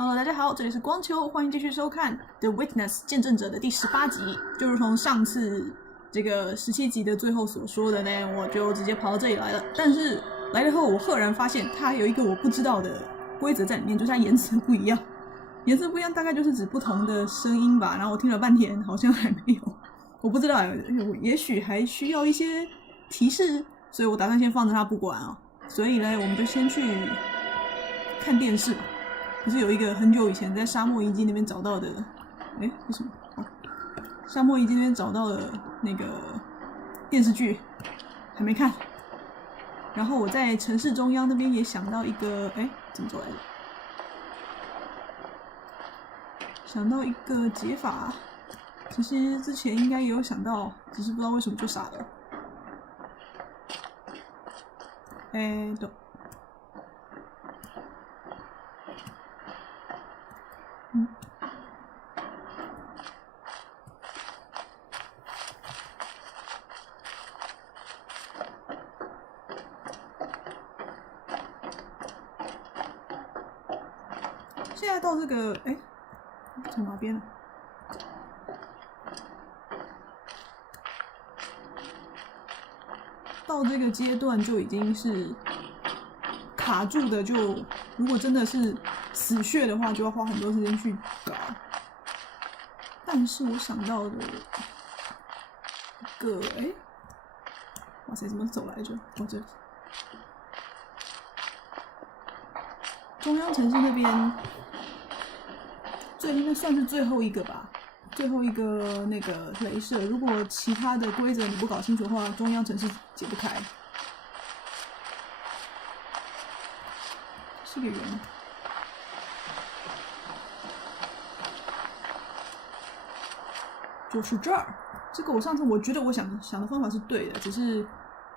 Hello， 大家好，这里是光球，欢迎继续收看《The Witness》见证者的第18集。就如同上次这个17集的最后所说的呢，我就直接跑到这里来了。但是来了后，我赫然发现它有一个我不知道的规则在里面，就是它颜色不一样。颜色不一样大概就是指不同的声音吧。然后我听了半天，好像还没有，我不知道，也许还需要一些提示，所以我打算先放着它不管啊。所以呢，我们就先去看电视。可是有一个很久以前在沙漠遗迹那边找到的，为什么？哦，沙漠遗迹那边找到的那个电视剧还没看。然后我在城市中央那边也想到一个，怎么走来的？想到一个解法，其实之前应该也有想到，只是不知道为什么就傻了。懂。现在到这个，从哪边呢？到这个阶段就已经是卡住的，就如果真的是死穴的话，就要花很多时间去搞。但是我想到的一个，哇塞，怎么走来着？这中央城市那边。应该算是最后一个吧，最后一个那个雷射。如果其他的规则你不搞清楚的话，中央城市解不开。是个圆。就是这儿。这个我上次我觉得我想的方法是对的，只是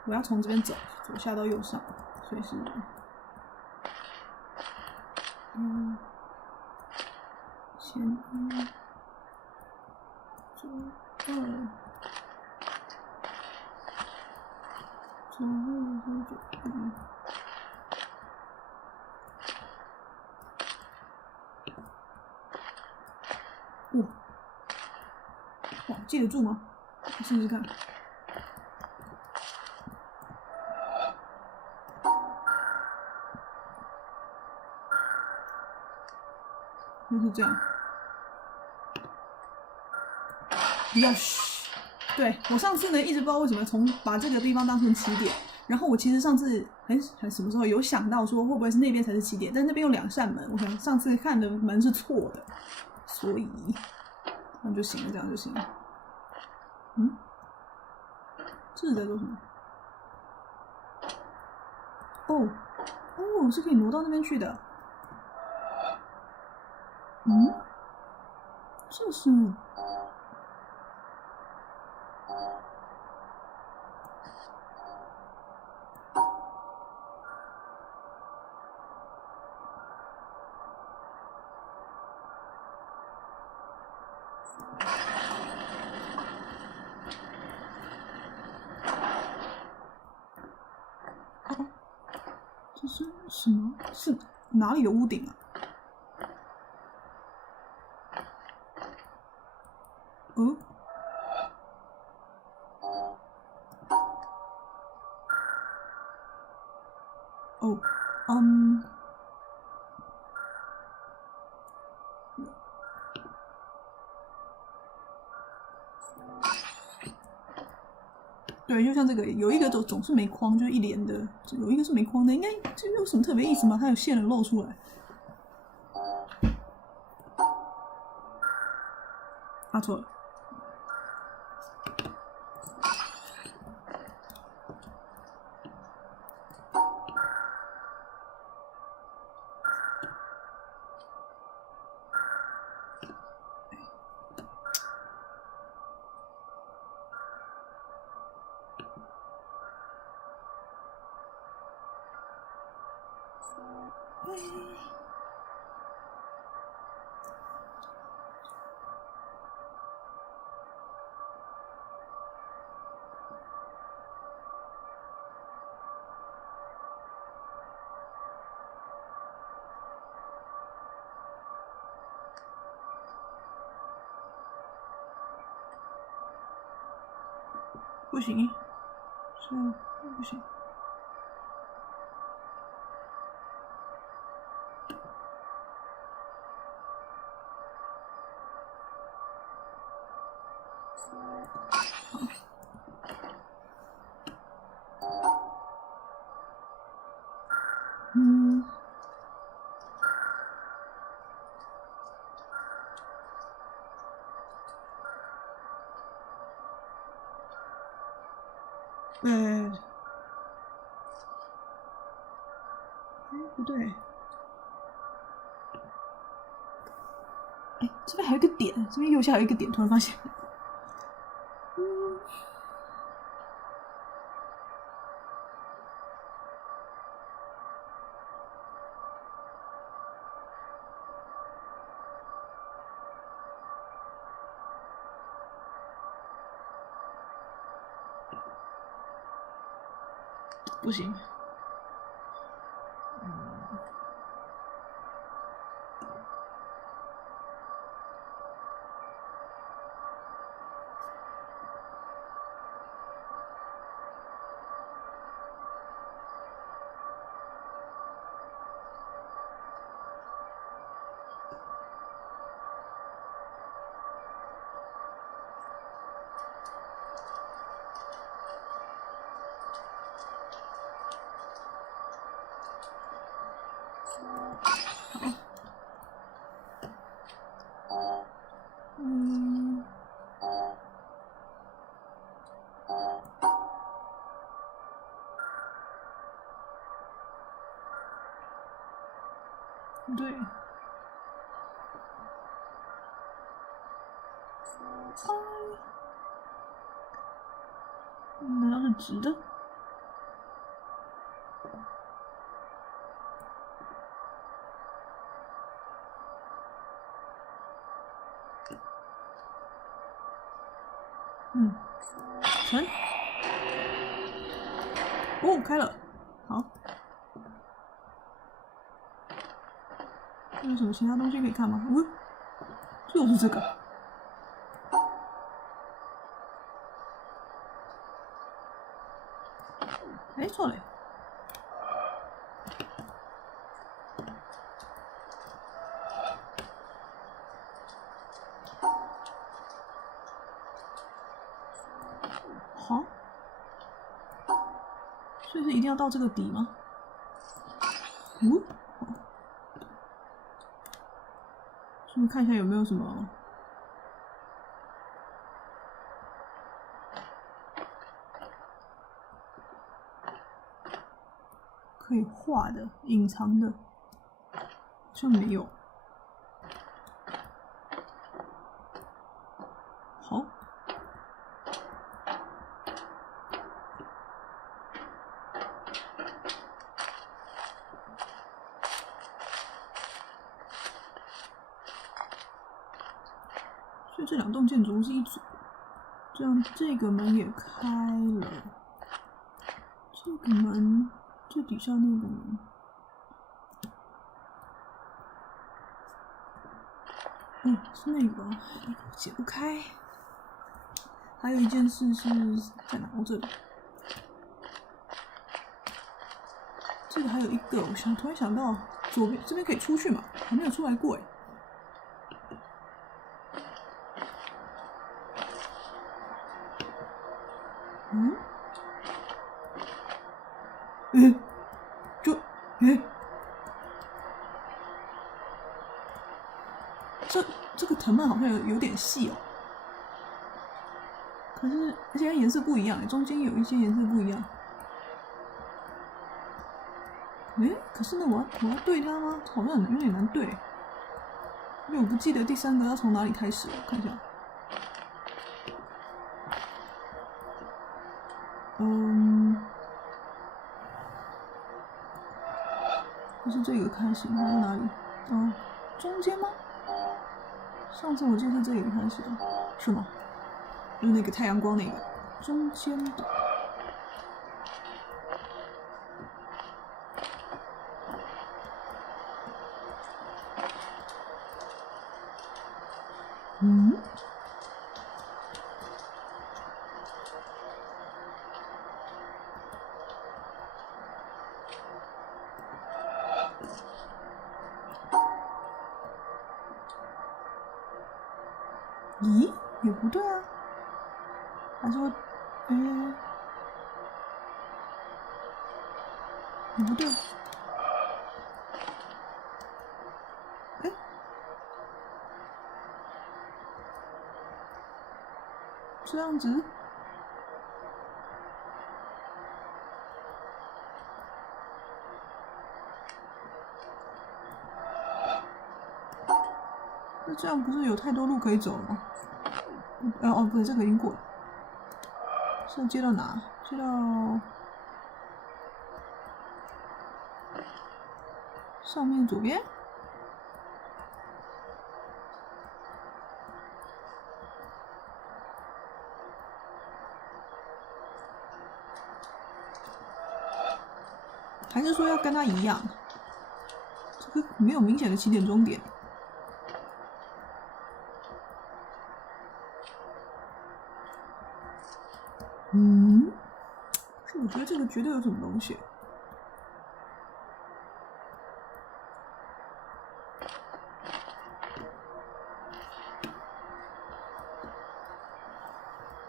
我要从这边走，左下到右上，所以是前一左二左二左哇，记得住吗？我试试看。就是这样。Yes， 对，我上次呢一直不知道为什么把这个地方当成起点，然后我其实上次什么时候有想到说会不会是那边才是起点，但那边有2扇门，我想上次看的门是错的，所以那就行了，这样就行了。这是在做什么？是可以挪到那边去的。这是。这是什么？是哪里的屋顶啊？对，就像这个有一个总是没框，就是一连的，有一个是没框的，应该这有什么特别意思吗？它有线人露出来。错了。不行，是不行。不对，这边还有一个点，这边右下有一个点，突然发现，不行。对，难道是直的？成。哦，开了，好。有什么其他东西可以看吗？就是这个。错了。好，所以是一定要到这个底吗？顺便看一下有没有什么可以画的、隐藏的，好像没有。好。所以这两栋建筑是一组，这样这个门也开了，这个门，这底下那个门，是那个，解不开。还有一件事是在哪？这里，这个还有一个，我突然想到，左边这边可以出去嘛？还没有出来过哎。这个藤蔓好像有点细哦，可是而且颜色不一样，中间有一些颜色不一样。可是呢，我要对它吗？好像有点难对，因为我不记得第三个要从哪里开始了，看一下。不是这个开始，还是哪里？中间吗？上次我记得是这里开始的，是吗？就是那个太阳光那个中间的。咦，也不对啊。还说，也不对。这样子。那这样不是有太多路可以走了吗？哦，不对，这个已经过了。是要接到哪？接到上面左边。还是说要跟他一样？这个没有明显的起点终点。可是我觉得这个绝对有什么东西。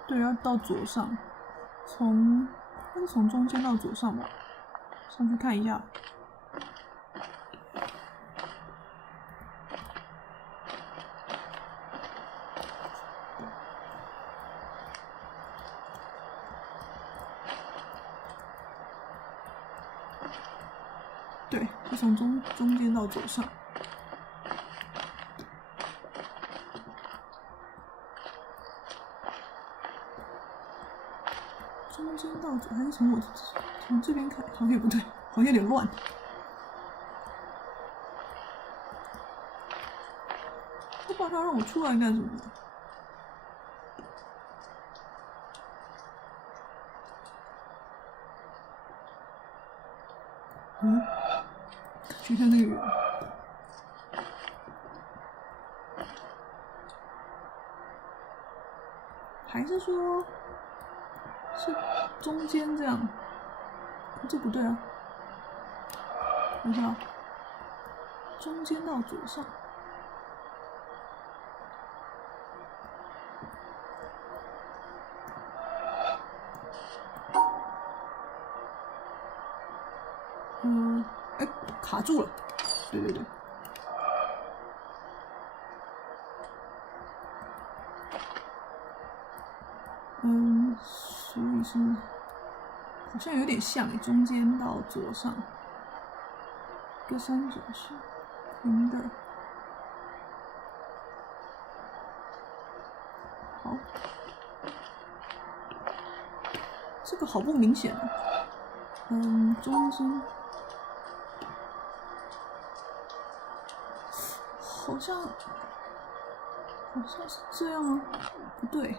对，要到左上，应该是从中间到左上吧。上去看一下。对，是从中间到左上。中间到左，还是从这边看？好像也不对，好像有点乱。我把它让我出来干什么？去看那个人。还是说是中间这样？这不对啊！等一下，中间到左上。卡住了。对对对。所以是好像有点像中间到左上，一个三角是平的。好，这个好不明显啊。中间好像是这样啊，不对。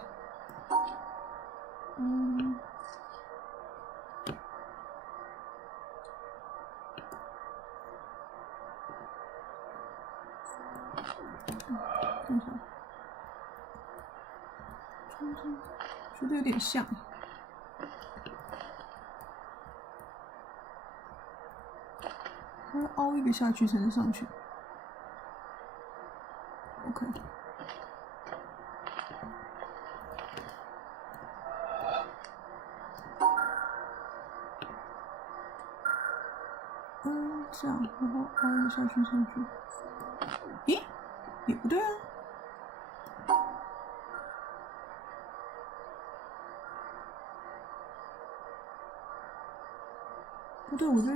看一下，中间觉得有点像。它要凹一个下去才能上去。OK。这样，然后凹一个下去上去。咦，也不对啊。不对，我这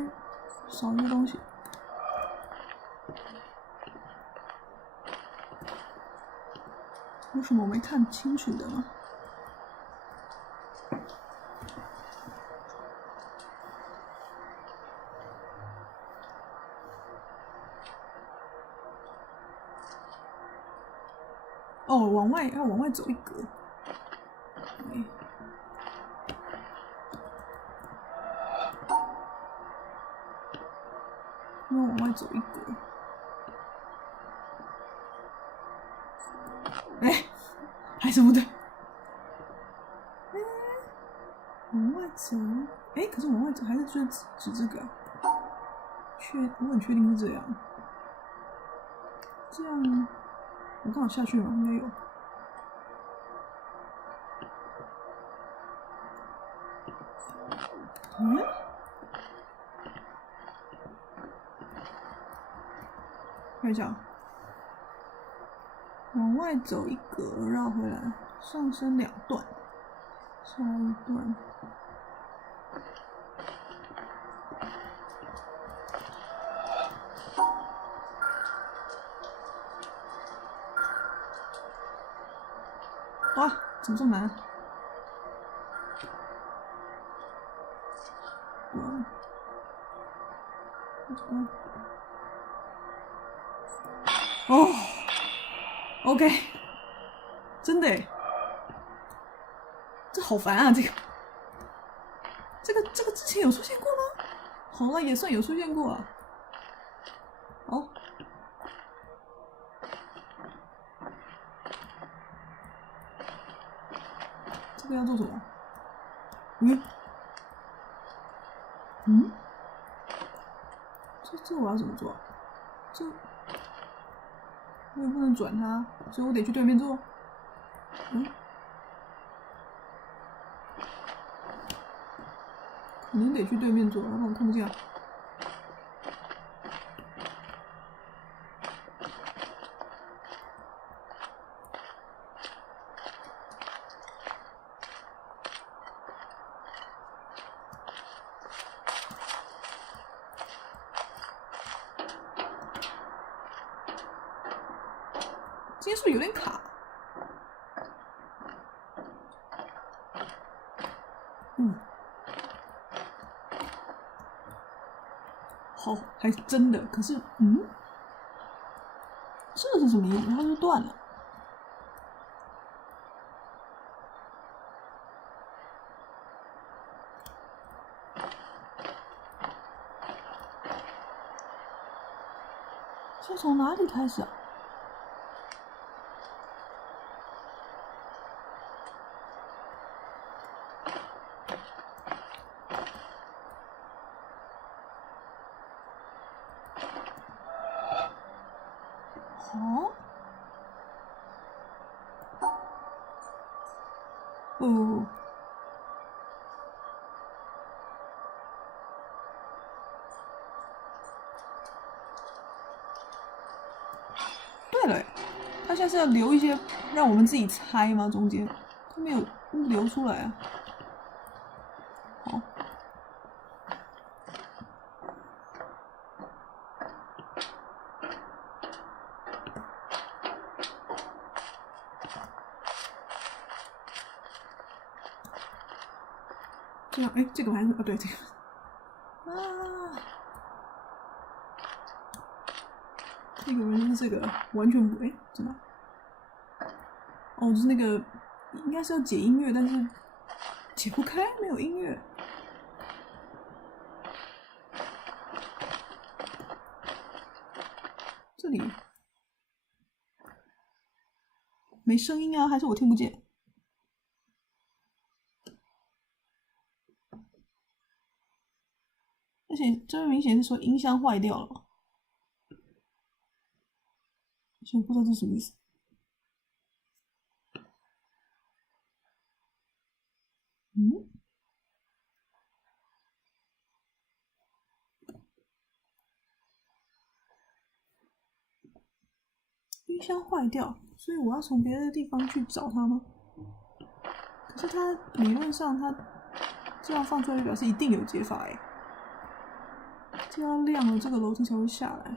少一个东西。有什么我没看清楚的吗？哦，要往外走一格。要往外走一格。还是不对。往外走。可是往外走还是指这个。我很确定是这样。这样，我刚好下去吗？应该有。嗯，看一下，往外走一格，绕回来，上升2段，下一段。哇，怎么这么难？哦 ，OK， 真的耶，这好烦啊！这个之前有出现过吗？好了，也算有出现过啊。哦。这个要做什么？这我要怎么做？这我也不能转它，所以我得去对面做。可能得去对面做，要不然我看不见啊。今天是不是有点卡？好，还真的。可是，这是什么意思？它是断了。是从哪里开始啊？哦，对了，他现在是要留一些让我们自己猜吗？中间他没有留出来啊。好，这样，这个还是对这个这个人是这个完全不怎么？哦，就是那个应该是要解音乐，但是解不开，没有音乐。这里没声音啊，还是我听不见？而且这明显是说音箱坏掉了，现在不知道这是什么意思。音箱坏掉，所以我要从别的地方去找它吗？可是它理论上它这样放出来就表示一定有解法这要亮了这个楼梯才会下来。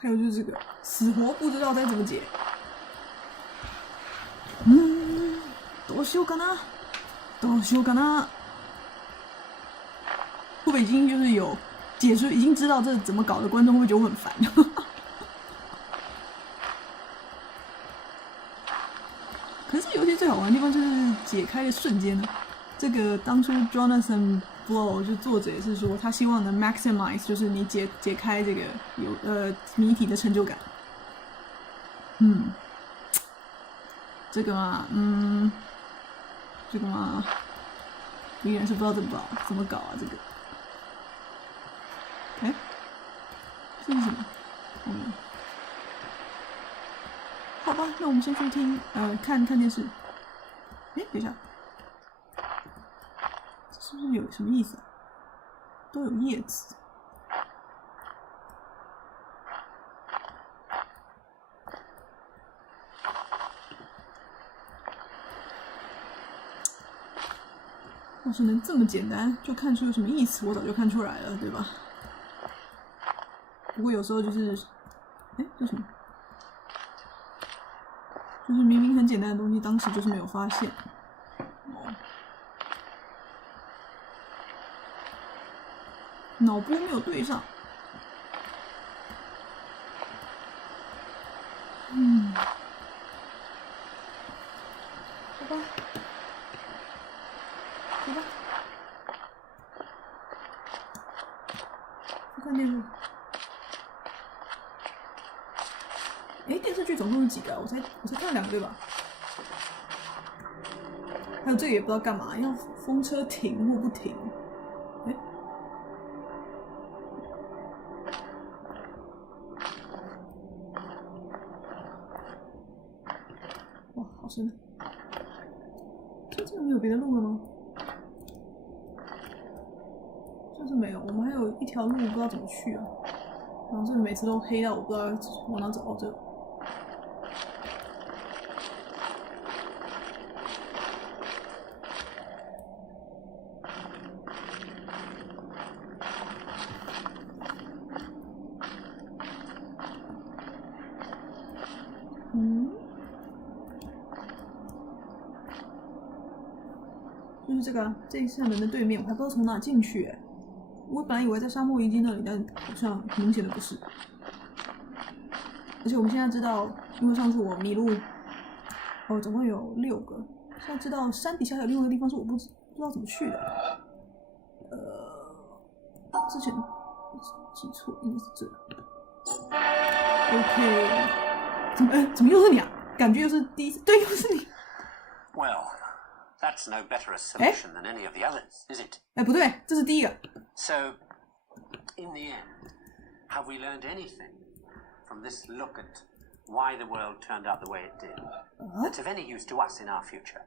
还有就是这个死活不知道该怎么解。どうしようかな，どうしようかな。会不会已经就是有解说，已经知道这怎么搞的观众会不会觉得我很烦？可是游戏最好玩的地方就是解开的瞬间呢。这个当初 Jonathan Blow 就作者也是说，他希望能 maximize， 就是你解开这个谜题的成就感。这个嘛，这个嘛，依然是不知道怎么搞啊，这个。哎，这是什么？好吧，那我们先去听看电视。哎，等一下，这是不是有什么意思啊？都有叶子。要是能这么简单就看出有什么意思，我早就看出来了，对吧？不过有时候就是，哎，这什么？就是明明很简单的东西，当时就是没有发现。脑波没有对上。好吧。走吧，去看电视。哎，电视剧总共有几个？我才看了2个对吧？还有这个也不知道干嘛，要风车停或不停。哎，哇，好深！这真的没有别的路了吗？就是没有，我们还有一条路不知道怎么去啊。然后这每次都黑到我不知道往哪走。哦，这。就是这个啊，这一扇门的对面，我还不知道从哪进去哎。我本来以为在沙漠遗迹那里，但好像明显的不是。而且我们现在知道，因为上次我迷路，总共有6个。现在知道山底下还有另外一个地方是我不知道怎么去的。之前记错，应该是这。OK， 怎么又是你啊？感觉又是第一次，对，又是你。Well, that's no better a solution than any of the others, is it? 不对，这是第一个。So, in the end, have we learned anything from this look at why the world turned out the way it did that's of any use to us in our future?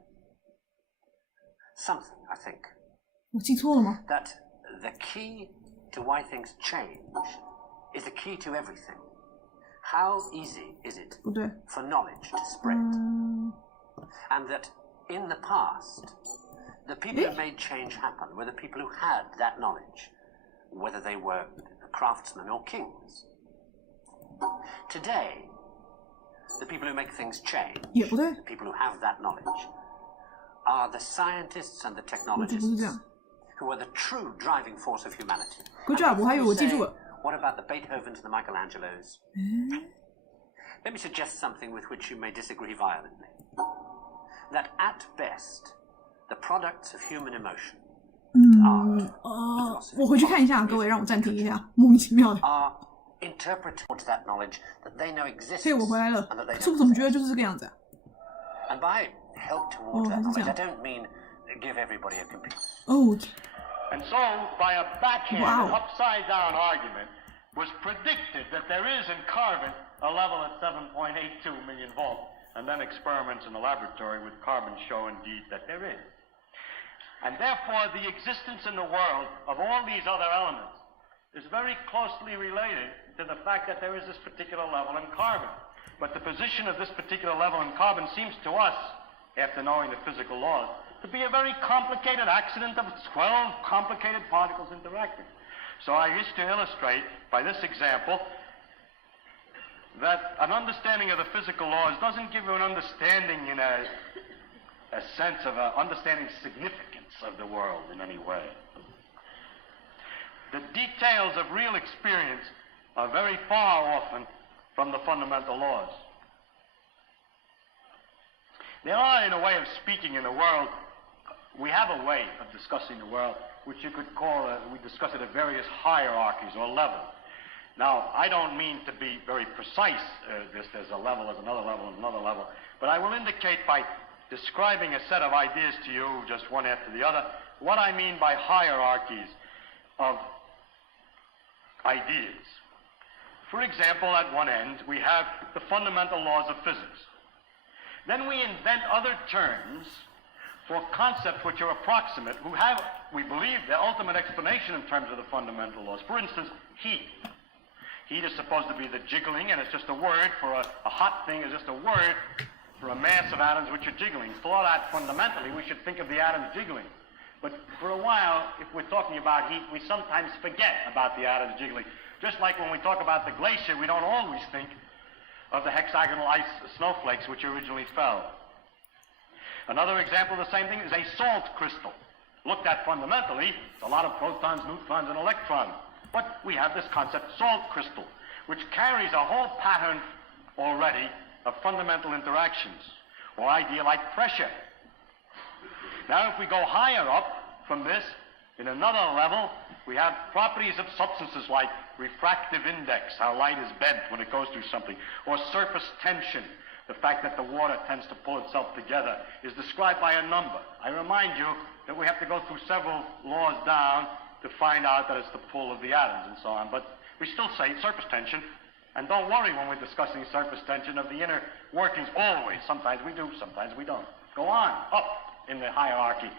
Something, I think. 我记错了吗？ That the key to why things change is the key to everything. How easy is it for knowledge to spread? And that in the past, the people who made change happen were the people who had that knowledge, whether they were craftsmen or kings. Today, the people who make things change, the people who have that knowledge, are the scientists and the technologists who are the true driving force of humanity. Good job, 我还以为我记住了。 What about the Beethovens and the Michelangelos? Let me suggest something with which you may disagree violently. That at best, the products of human emotion 我回去看一下，各位，让我暂停一下，莫名其妙的。are interpreted towards that knowledge that they know exists. 嘿，我回来了。是不是怎么觉得就是这个样子啊？ And by help towards that knowledge, I don't mean give everybody a computer. And so, by a backhanded, upside-down argument, was predicted that there is in carbon a level at 7.82 million volts, and then experiments in the laboratory with carbon show indeed that there is. And therefore, the existence in the world of all these other elements is very closely related to the fact that there is this particular level in carbon. But the position of this particular level in carbon seems to us, after knowing the physical laws, to be a very complicated accident of 12 complicated particles interacting. So I wish to illustrate by this example that an understanding of the physical laws doesn't give you an understanding in a sense of understanding significance of the world in any way. The details of real experience are very far often from the fundamental laws. There are, in a way of speaking, in the world, we have a way of discussing the world which you could call, we discuss it at various hierarchies or levels. Now, I don't mean to be very precise, there's a level, there's another level, and another level, but I will indicate by describing a set of ideas to you, just one after the other, what I mean by hierarchies of ideas. For example, at one end, we have the fundamental laws of physics. Then we invent other terms for concepts which are approximate, who have, we believe, the ultimate explanation in terms of the fundamental laws. For instance, heat. Heat is supposed to be the jiggling, and it's just a word for a hot thing, is just a word for a mass of atoms which are jiggling. For that, fundamentally, we should think of the atoms jiggling. But for a while, if we're talking about heat, we sometimes forget about the atoms jiggling. Just like when we talk about the glacier, we don't always think of the hexagonal ice snowflakes which originally fell. Another example of the same thing is a salt crystal. Looked at fundamentally, it's a lot of protons, neutrons, and electrons. But we have this concept, salt crystal, which carries a whole pattern already of fundamental interactions, or idea like pressure. Now, if we go higher up from this, in another level, we have properties of substances like refractive index, how light is bent when it goes through something, or surface tension, the fact that the water tends to pull itself together, is described by a number. I remind you that we have to go through several laws down to find out that it's the pull of the atoms and so on, but we still say surface tension, and don't worry when we're discussing surface tension of the inner workings, always. Sometimes we do, sometimes we don't. Go on, up in the hierarchy.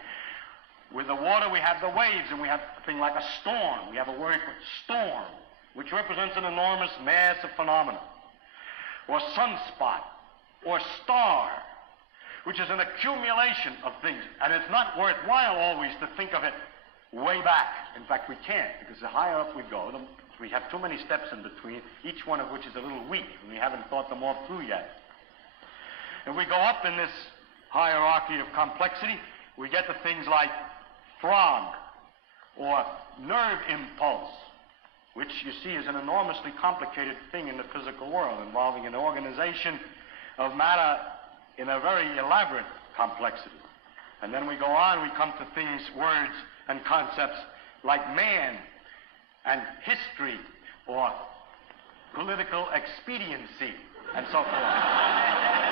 With the water, we have the waves, and we have a thing like a storm. We have a word for storm, which represents an enormous mass of phenomena. Or sunspot, or star, which is an accumulation of things. And it's not worthwhile always to think of it way back. In fact, we can't, because the higher up we go, we have too many steps in between, each one of which is a little weak, and we haven't thought them all through yet. If we go up in this hierarchy of complexity, we get to things like frog, or nerve impulse, which you see is an enormously complicated thing in the physical world, involving an organization of matter in a very elaborate complexity. And then we go on, we come to things, words, and concepts like man, and history, or political expediency, and so forth,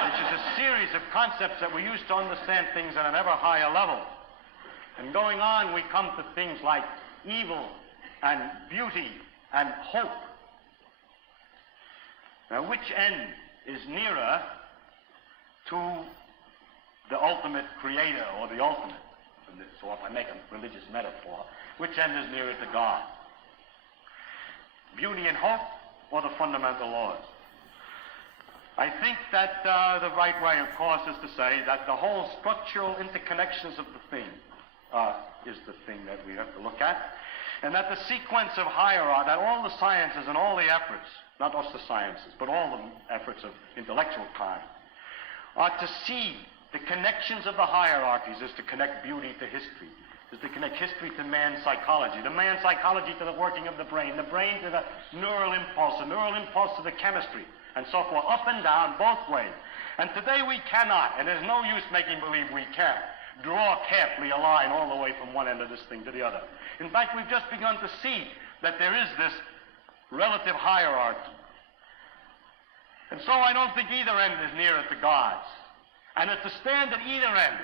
which is a series of concepts that we use to understand things at an ever higher level. And going on, we come to things like evil, and beauty, and hope. Now, which end is nearer to the ultimate creator, or the ultimate? So if I make a religious metaphor, which end is nearer to God? Beauty and hope, or the fundamental laws? I think that the right way, of course, is to say that the whole structural interconnections of the thing is the thing that we have to look at, and that the sequence of hierarchy, that all the sciences and all the efforts, not just the sciences, but all the efforts of intellectual kind, are to see the connections of the hierarchies, is to connect beauty to history, is to connect history to man's psychology, the man's psychology to the working of the brain to the neural impulse to the chemistry, and so forth, up and down, both ways. And today we cannot, and there's no use making believe we can, draw carefully a line all the way from one end of this thing to the other. In fact, we've just begun to see that there is this relative hierarchy. And so I don't think either end is nearer to God's. And to stand at either end,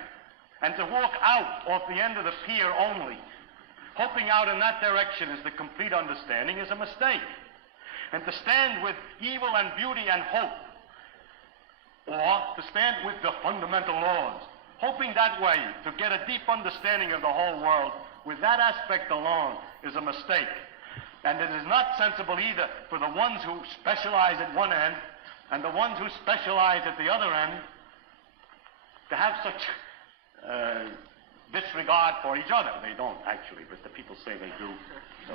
and to walk out off the end of the pier only, hoping out in that direction is the complete understanding, is a mistake. And to stand with evil and beauty and hope, or to stand with the fundamental laws, hoping that way to get a deep understanding of the whole world, with that aspect alone, is a mistake. And it is not sensible either for the ones who specialize at one end and the ones who specialize at the other end to have such disregard for each other. They don't actually, but the people say they do. So.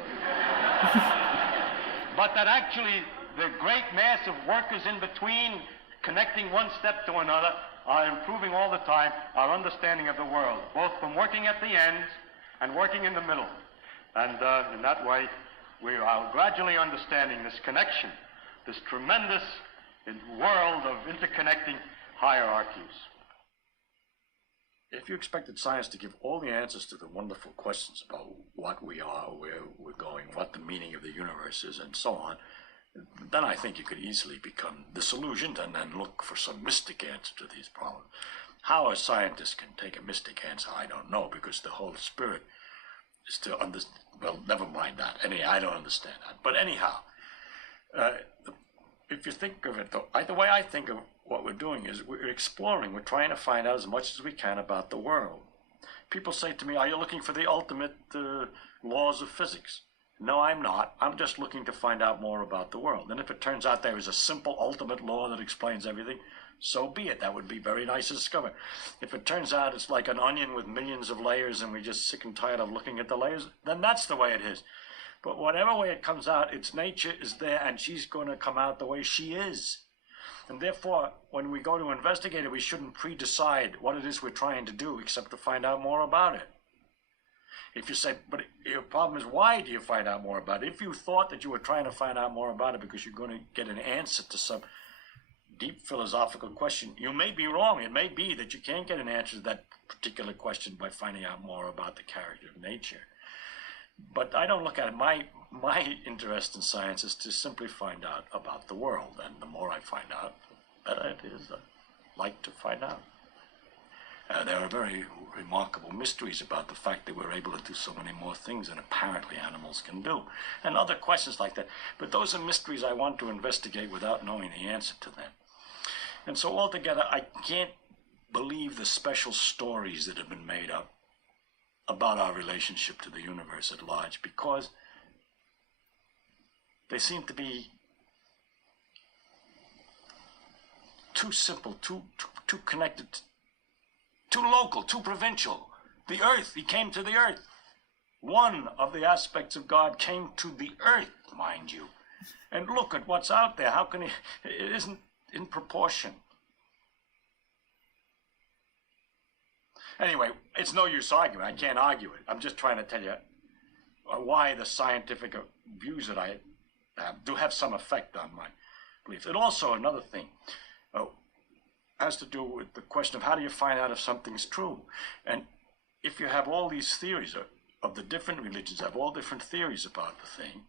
But that actually the great mass of workers in between, connecting one step to another, are improving all the time our understanding of the world, both from working at the ends and working in the middle. And in that way, we are gradually understanding this connection, this tremendous world of interconnecting hierarchies. If you expected science to give all the answers to the wonderful questions about what we are, where we're going, what the meaning of the universe is, and so on, then I think you could easily become disillusioned and then look for some mystic answer to these problems. How a scientist can take a mystic answer, I don't know, because the whole spirit is to understand. Well, never mind that. I don't understand that. But anyhow, if you think of it, though, the way I think of what we're doing is we're exploring. We're trying to find out as much as we can about the world. People say to me, "Are you looking for the ultimate laws of physics?" No, I'm not. I'm just looking to find out more about the world. And if it turns out there is a simple ultimate law that explains everything, so be it. That would be very nice to discover. If it turns out it's like an onion with millions of layers and we're just sick and tired of looking at the layers, then that's the way it is. But whatever way it comes out, its nature is there and she's going to come out the way she is. And therefore, when we go to investigate it, we shouldn't pre-decide what it is we're trying to do except to find out more about it. If you say, but your problem is, why do you find out more about it? If you thought that you were trying to find out more about it because you're going to get an answer to some deep philosophical question, you may be wrong. It may be that you can't get an answer to that particular question by finding out more about the character of nature. But I don't look at it. My interest in science is to simply find out about the world. And the more I find out, the better it is. I like to find out. There are very remarkable mysteries about the fact that we're able to do so many more things than apparently animals can do, and other questions like that. But those are mysteries I want to investigate without knowing the answer to them. And so altogether, I can't believe the special stories that have been made up about our relationship to the universe at large, because they seem to be too simple, too connected, too local, too provincial. The earth, he came to the earth. One of the aspects of God came to the earth, mind you. And look at what's out there. How can it isn't in proportion. Anyway, it's no use arguing. I can't argue it. I'm just trying to tell you why the scientific views that I have do have some effect on my beliefs. And also another thing has to do with the question of how do you find out if something's true. And if you have all these theories of the different religions, have all different theories about the thing,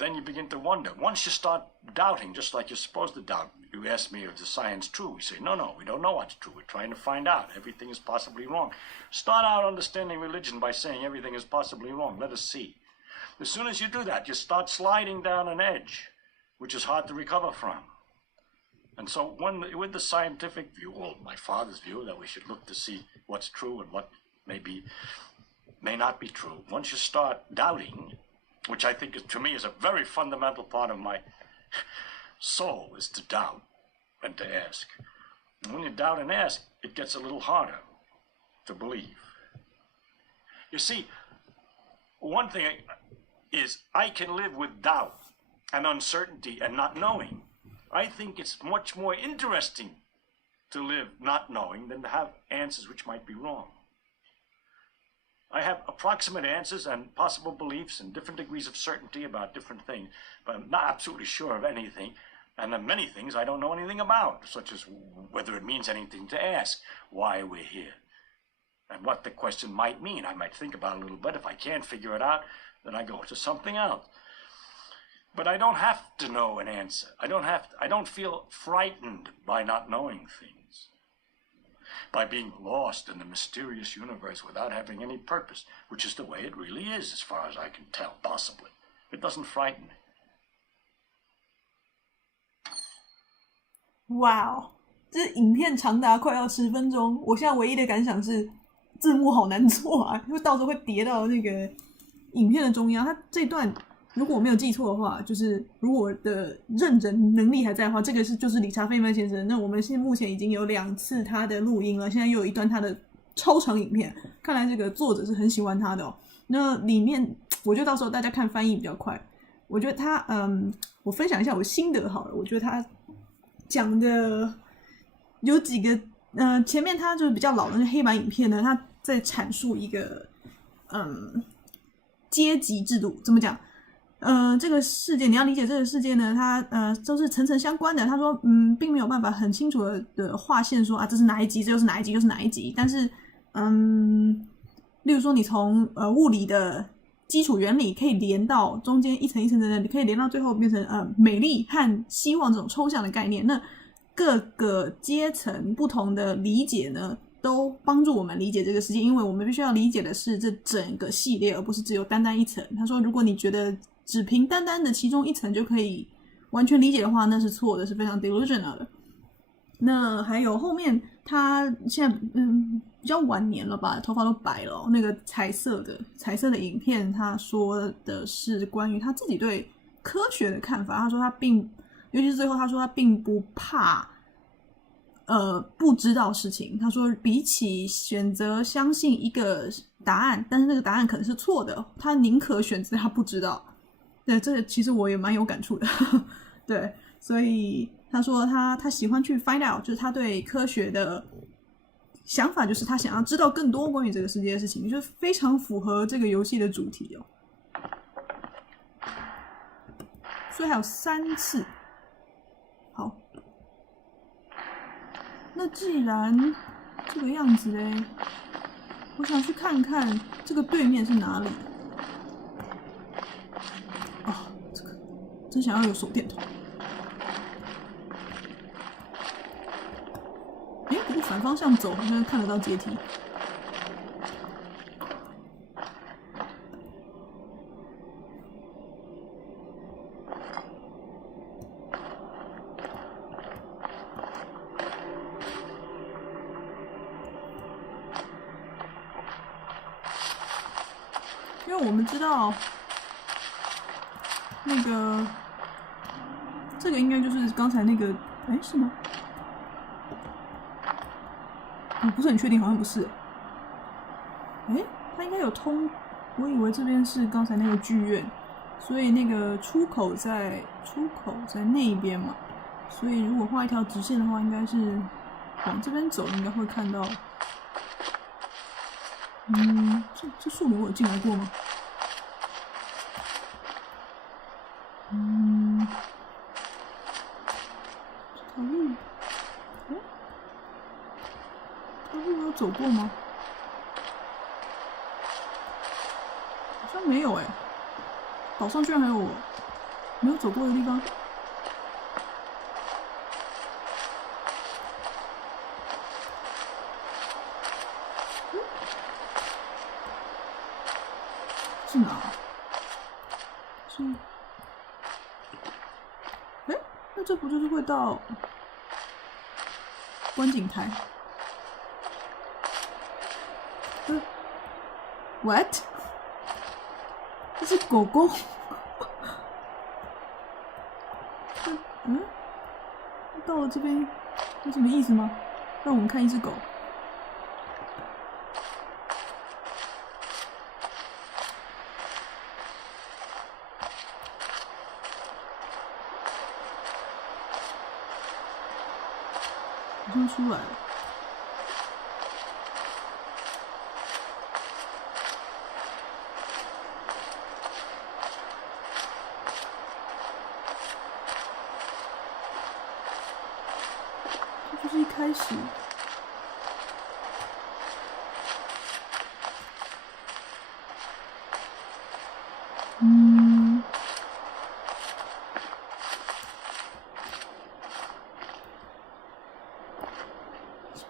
then you begin to wonder. Once you start doubting, just like you're supposed to doubt, you ask me, is the science true? We say, no, we don't know what's true. We're trying to find out. Everything is possibly wrong. Start out understanding religion by saying everything is possibly wrong. Let us see. As soon as you do that, you start sliding down an edge, which is hard to recover from. And so with the scientific view, or my father's view, that we should look to see what's true and what may not be true, once you start doubting, which I think to me is a very fundamental part of my soul, is to doubt and to ask. And when you doubt and ask, it gets a little harder to believe. You see, one thing is I can live with doubt and uncertainty and not knowing. I think it's much more interesting to live not knowing than to have answers which might be wrong. I have approximate answers and possible beliefs and different degrees of certainty about different things, but I'm not absolutely sure of anything. And there are many things I don't know anything about, such as whether it means anything to ask, why we're here, and what the question might mean. I might think about it a little bit. If I can't figure it out, then I go to something else. But I don't have to know an answer. I don't feel frightened by not knowing things, by being lost in the mysterious universe without having any purpose, which is the way it really is, as far as I can tell, possibly. It doesn't frighten me. Wow， 这影片长达快要10分钟，我现在唯一的感想是字幕好难做啊，因为到时候会叠到那个影片的中央。它这段如果我没有记错的话，就是如果我的认真能力还在的话，这个就是理查费曼先生。那我们现在目前已经有2次他的录音了，现在又有一段他的超长影片，看来这个作者是很喜欢他的哦。那里面我觉得到时候大家看翻译比较快。我觉得他我分享一下我心得好了。我觉得他讲的有几个前面他就是比较老的那黑白影片呢，他在阐述一个阶级制度，怎么讲？这个世界你要理解这个世界呢，它都是层层相关的。他说并没有办法很清楚的划线说啊这是哪一级，这又是哪一级，又是哪一级。但是例如说你从物理的基础原理可以连到中间一层一层的，你可以连到最后变成美丽和希望这种抽象的概念。那各个阶层不同的理解呢，都帮助我们理解这个世界，因为我们必须要理解的是这整个系列，而不是只有单单一层。他说如果你觉得只凭单单的其中一层就可以完全理解的话，那是错的，是非常 delusional 的。那还有后面他现在比较晚年了吧，头发都白了那个彩色的影片，他说的是关于他自己对科学的看法。他说他尤其是最后他说他并不怕不知道事情。他说比起选择相信一个答案，但是那个答案可能是错的，他宁可选择他不知道。对，这个其实我也蛮有感触的对，所以他说他喜欢去 find out， 就是他对科学的想法就是他想要知道更多关于这个世界的事情，就是非常符合这个游戏的主题哦。所以还有3次。好，那既然这个样子嘞，我想去看看这个对面是哪里。哦，这个真想要有手电筒。不过反方向走好像看得到阶梯。因为我们知道那个这个应该就是刚才那个，是吗？我不是很确定，好像不是。它应该有通，我以为这边是刚才那个剧院，所以那个出口在那边嘛，所以如果画一条直线的话，应该是往这边走，应该会看到。这树林我有进来过吗？这条路，这条路有走过吗？好像没有岛上居然还有我没有走过的地方。是哪？是？那这不就是会到观景台？What？ 这是狗狗？到了这边有什么意思吗？让我们看一只狗。好像出来了。这就是一开始。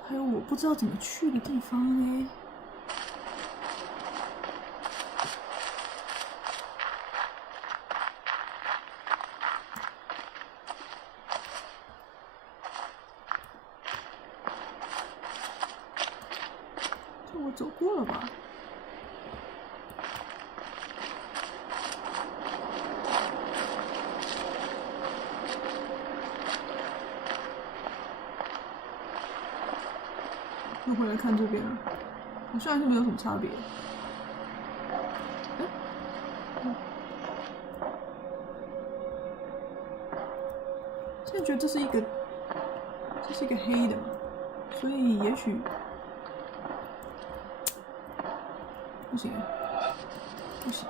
还有我不知道怎么去的地方嘞。这我走过了吧？又回来看这边了，好像还是没有什么差别。现在觉得这是一个黑的嘛，所以也许不行，不行。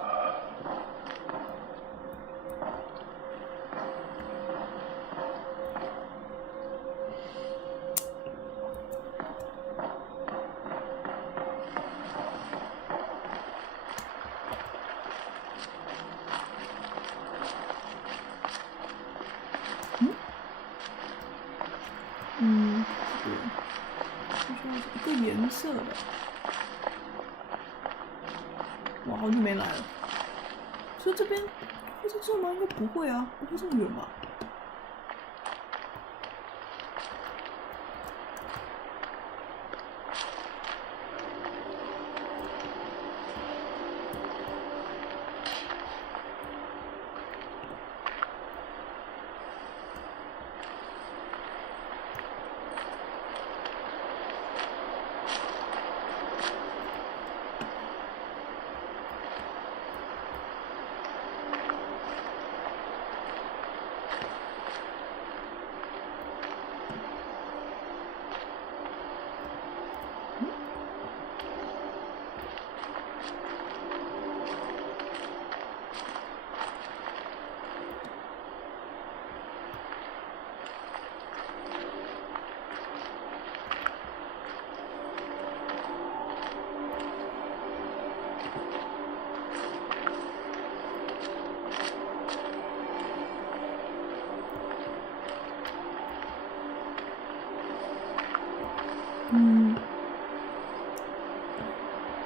对。一个颜色的。哇，好久没来了。所以这边会是这吗？应该不会啊，不会这么远吧？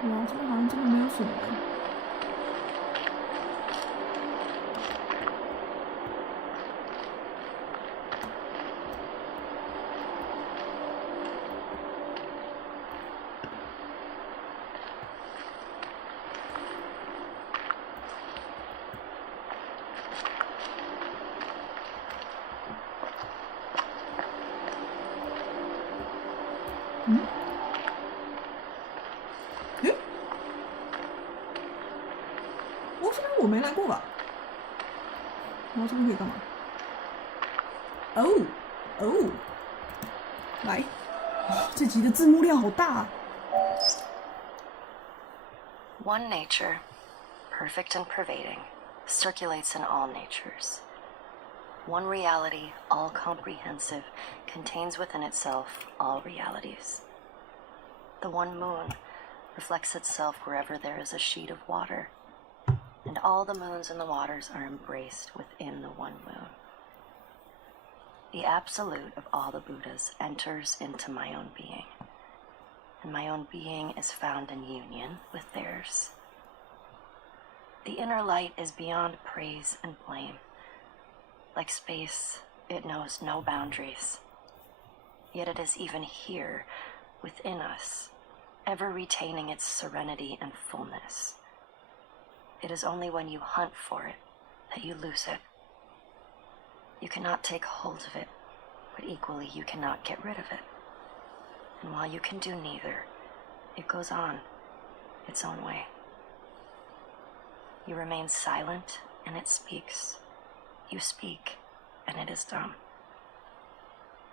哇，这边好像真的没有什么。我没来过吧？然后这边可以干嘛？哦，来，这集的字幕量好大啊。One nature, perfect and pervading, circulates in all natures. One reality, all comprehensive, contains within itself all realities. The one moon reflects itself wherever there is a sheet of water, and all the moons and the waters are embraced within the one moon. The absolute of all the Buddhas enters into my own being, and my own being is found in union with theirs. The inner light is beyond praise and blame. Like space, it knows no boundaries. Yet it is even here, within us, ever retaining its serenity and fullness. It is only when you hunt for it that you lose it. You cannot take hold of it, but equally you cannot get rid of it. And while you can do neither, it goes on its own way. You remain silent, and it speaks. You speak, and it is dumb.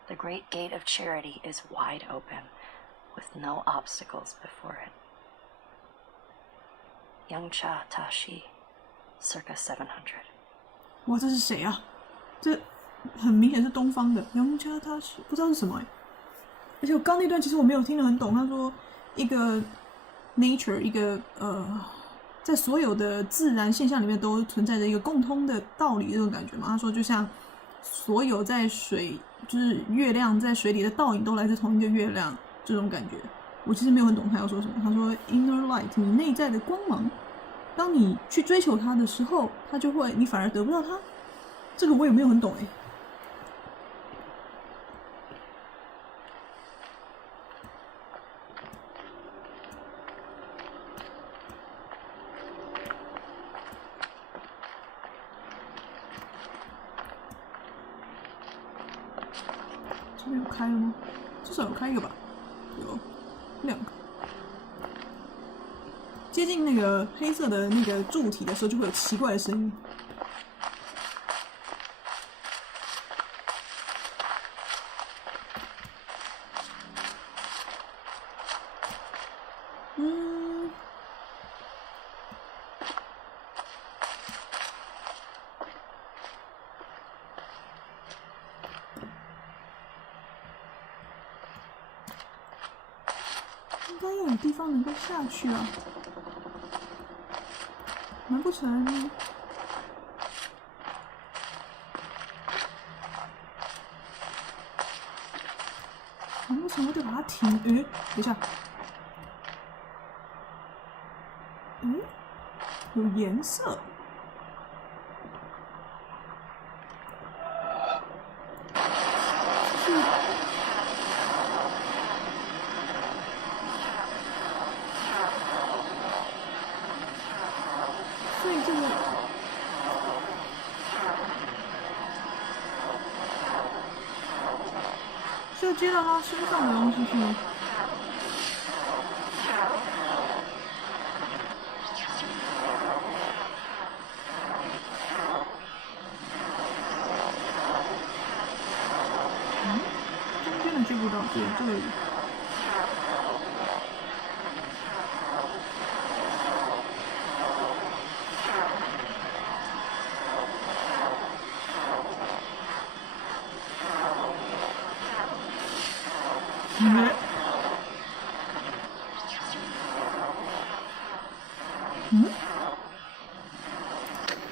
The great gate of charity is wide open, with no obstacles before it.永嘉大师 circa 700. 哇，这是谁啊？这很明显是东方的永嘉大师，不知道是什么哎。而且我刚那段其实我没有听得很懂，他说一个 nature， 一个在所有的自然现象里面都存在着一个共通的道理，这种感觉嘛。他说就像所有在水，就是月亮在水里的倒影都来自同一个月亮，这种感觉。我其实没有很懂他要说什么。他说 inner light， 你内在的光芒，当你去追求它的时候，它就会，你反而得不到它。这个我也没有很懂哎。这边有开了吗？至少有开一个吧，有2个。接近那个黑色的那个柱体的时候，就会有奇怪的声音。应该要有地方能够下去啊，难不成？难不成我得把它停？等一下，有颜色。所以这个。是要接到他身上的东西是吗？中间的接不到，对，这个。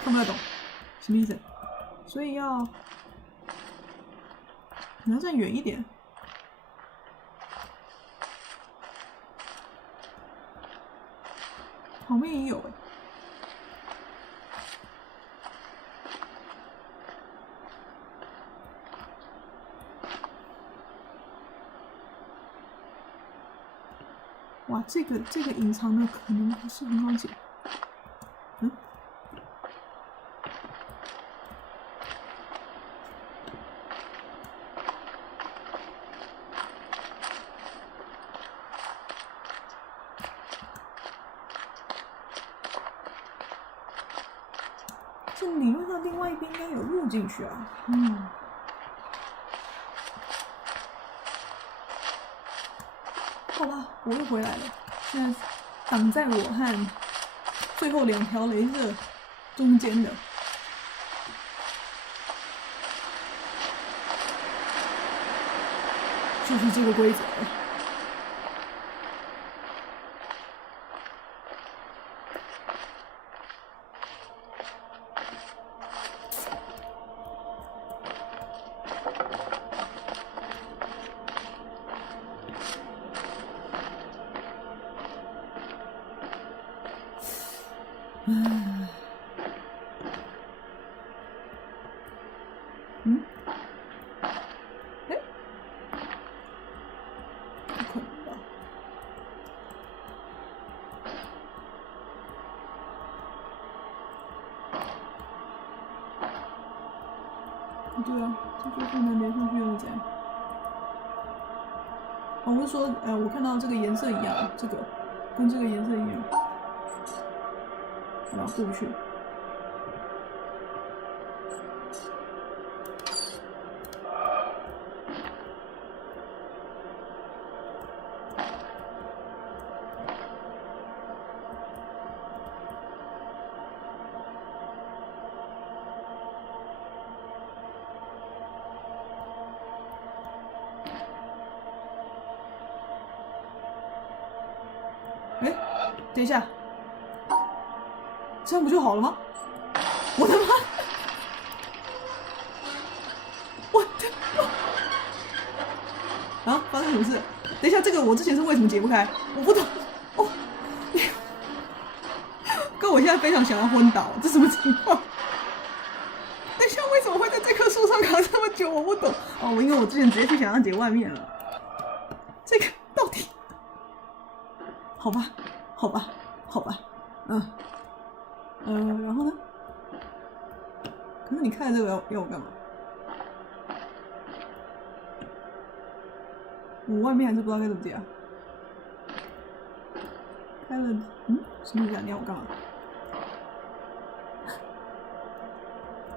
看不太懂，什么意思？所以要，可能再远一点。旁边也有哎。哇，这个隐藏的可能不是很好解。这理论上另外一边应该有录进去啊。好吧，我又回来了。现在挡在我和最后2条雷射中间的，就是这个规则。不可能吧？对啊，这就不能连上去又怎样？我是说，我看到这个颜色一样，这个跟这个颜色一样。好吧，过不去。等一下，这样不就好了吗？我的妈！我的妈！啊，发生什么事？等一下，这个我之前是为什么解不开？我不懂。哦，哥，我现在非常想要昏倒，这什么情况？等一下，为什么会在这棵树上卡这么久？我不懂。哦，因为我之前直接去想要解外面了。这个到底？好吧。好吧，好吧，然后呢？可是你看这个要我干嘛？我外面还是不知道该怎么解啊。开了，什么意思啊？你要我干嘛？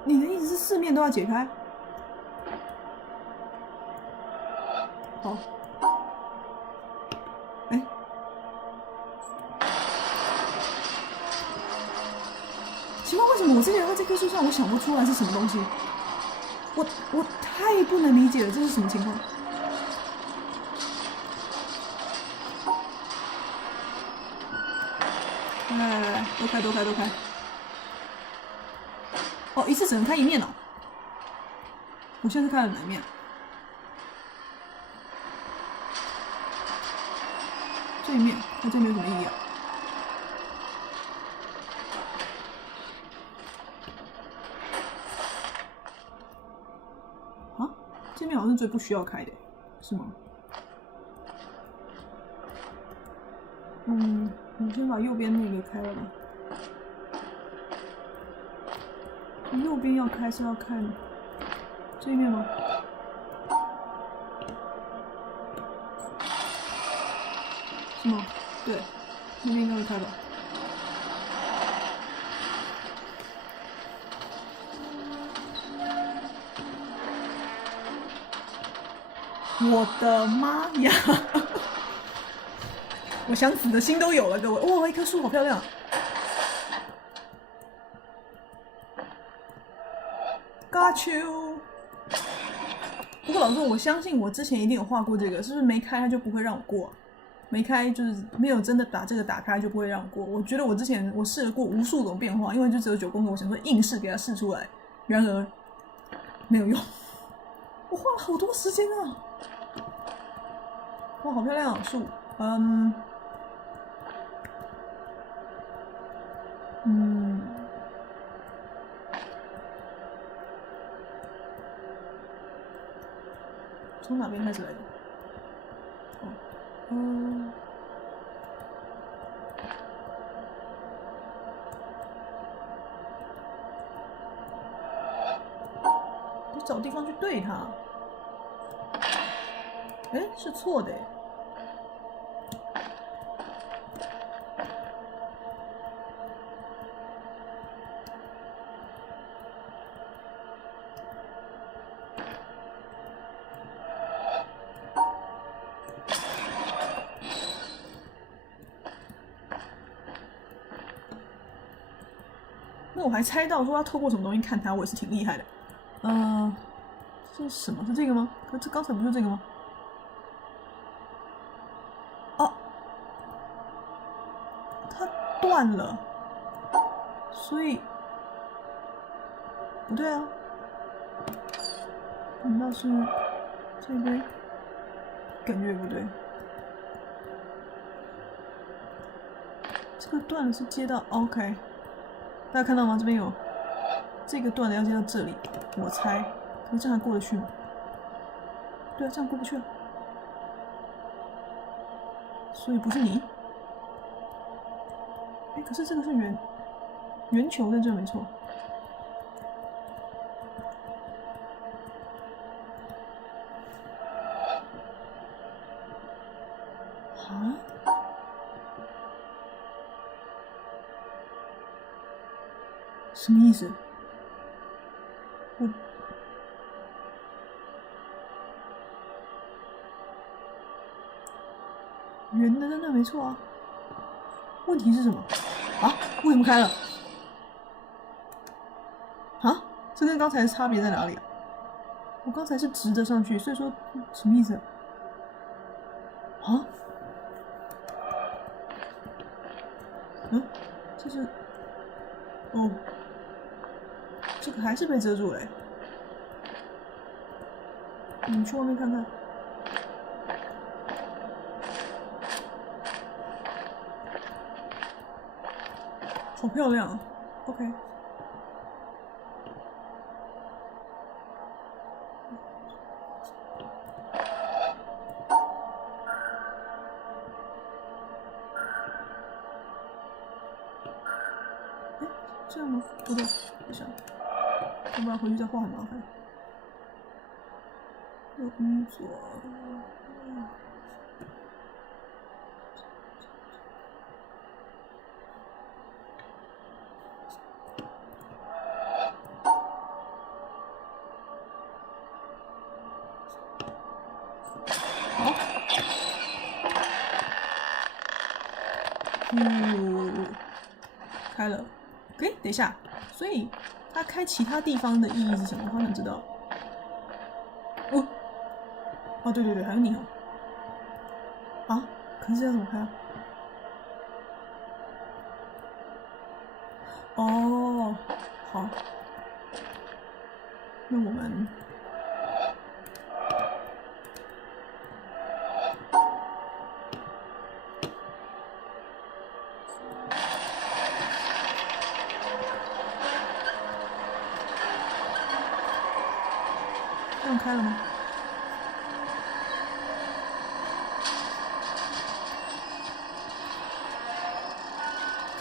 你的意思是四面都要解开？好。奇怪，为什么我之前在这棵树上，我想不出来是什么东西？我太不能理解了，这是什么情况？来，都开。哦，一次只能开一面哦。我现在是开了哪一面？一面，那这面有什么意义啊？啊，这面好像是最不需要开的，是吗？我先把右边那个开了吧。右边要开是要看这一面吗？是吗？对，那边应该会开吧。我的妈呀！我想死的心都有了，各位！哇，一棵树好漂亮。Got you。不过老实说，我相信我之前一定有画过这个，是不是没开它就不会让我过？没开就是没有真的把这个打开就不会让我过。我觉得我之前我试了过无数种变化，因为就只有9宫格，我想说硬是给它试出来，然而没有用。我花了好多时间啊！哇，好漂亮啊，树。从哪边开始来的？得找地方去对它。哎，是错的哎。那我还猜到说要透过什么东西看它，我也是挺厉害的。这是什么？是这个吗？可这刚才不是这个吗？哦，它断了，所以不对啊。难道是这边？感觉不对。这个断了是接到 OK。大家看到吗？这边有这个断的要接到这里，我猜，可是这样还过得去吗？对啊，这样过不去啊。所以不是你。哎，可是这个是圆球在这没错。啊？什么意思？圆的在那没错啊。问题是什么？啊？为什么开了？啊？这跟刚才的差别在哪里啊？我刚才是直的上去，所以说什么意思？啊？这是……哦。这个还是被遮住了欸。你去外面看看。好漂亮啊 ！OK。哎，这样吗？不对，不想。要不然回去再画很麻烦。右左。好。开了。哎，等一下，所以它开其他地方的意义是什么？我好想知道。哦，对对对，还有你哦。啊，可是这样怎么开啊？哦，好，那我们开了吗？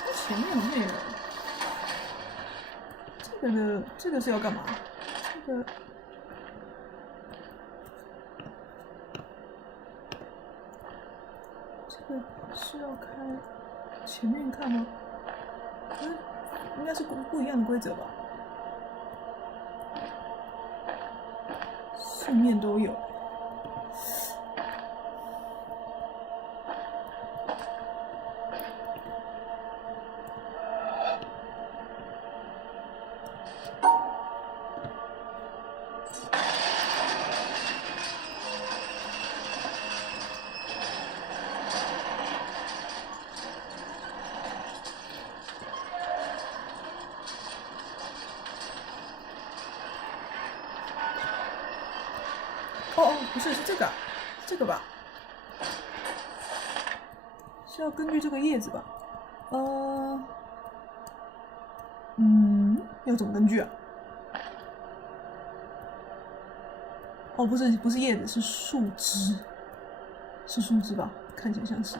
看前面有没有？这个是要干嘛？这个是要开前面看吗？应该是不一样的规则吧。四面都有。哦，不是，是这个，这个吧？是要根据这个叶子吧？要怎么根据啊？哦，不是叶子，是树枝，是树枝吧？看起来像是。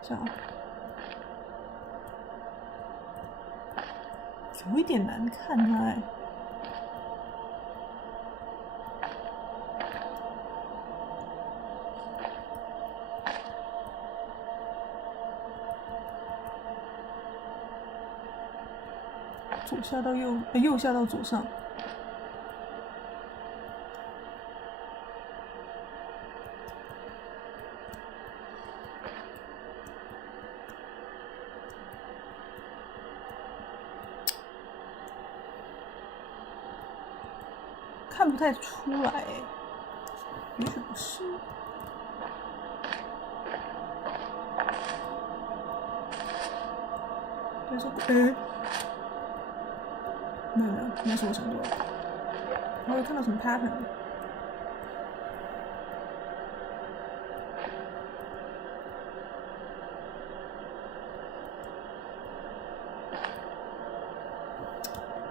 这样。有一点难看它哎。左下到右，右下到左上。看不太出来，也许不是。但是，没有，应该是我想多了。我有看到什么 pattern？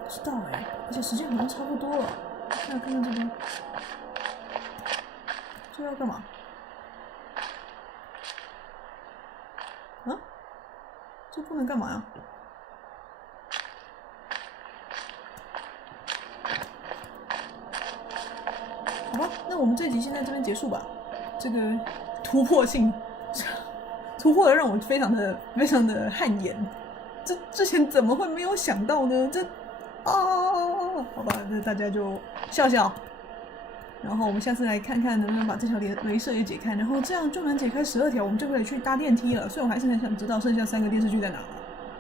不知道哎，而且时间好像差不多了。那看看这边，这要干嘛？啊？这不能干嘛呀？好吧，那我们这集先在这边结束吧。这个突破性，突破的让我非常的汗颜。这之前怎么会没有想到呢？这好吧，那大家就笑笑。然后我们下次来看看能不能把这条雷射也解开，然后这样就能解开12条，我们就可以去搭电梯了。所以我还是很想知道剩下3个电视剧在哪了。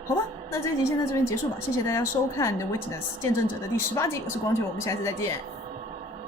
好吧，那这一集先在这边结束吧。谢谢大家收看《The Witness 见证者》的第18集，我是光球，我们下次再见。